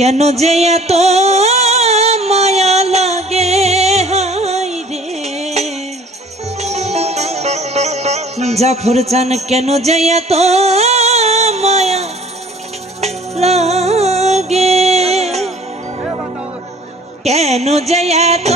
কেন যে এত মায়া লাগে? হাই রে। জাফর চান, কেন যে এত মায়া লাগে? কেন যে এত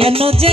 কেন যে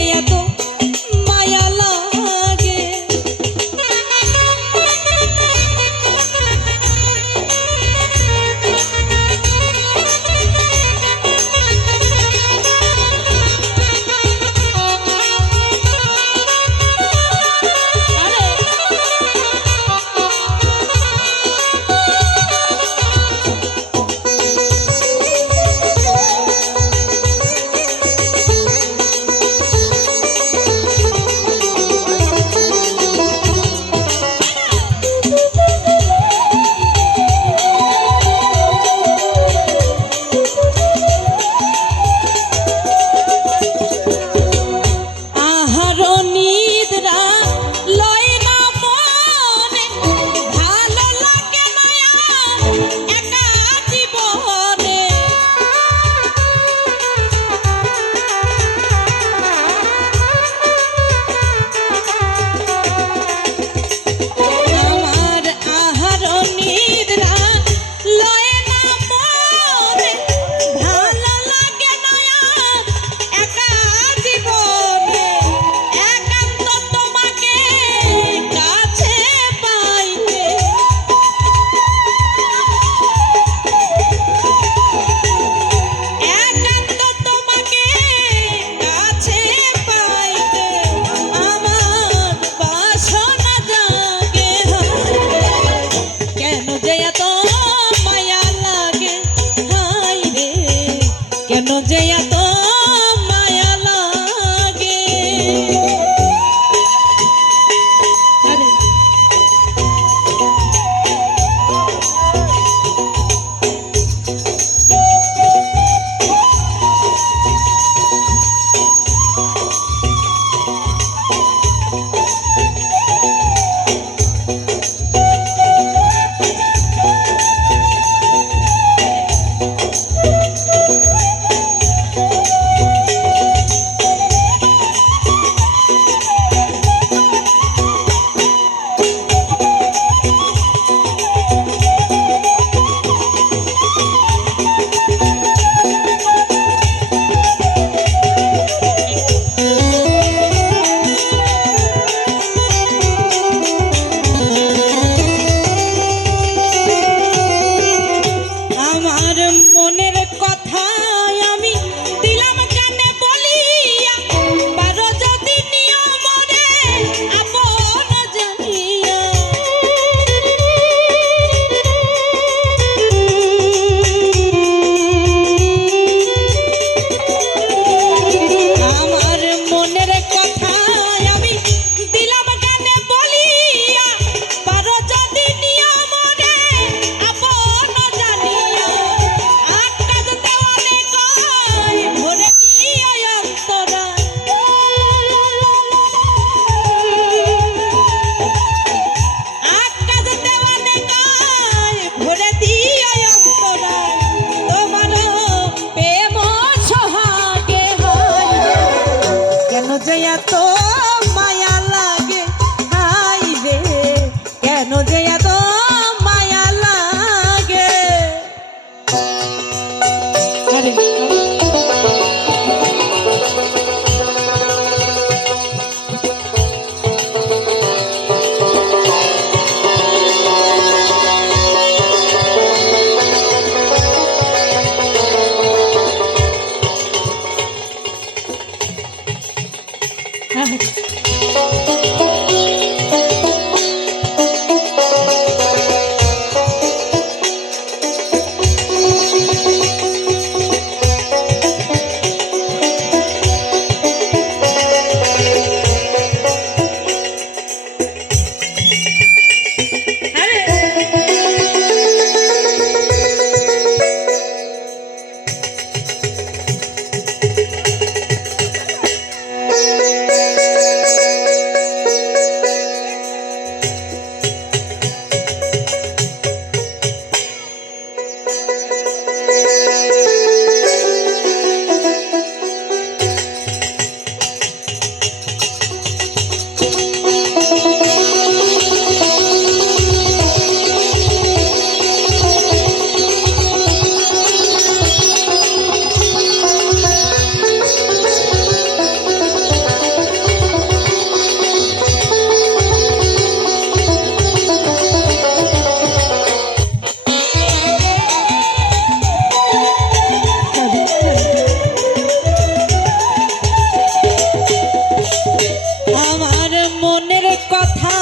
কথা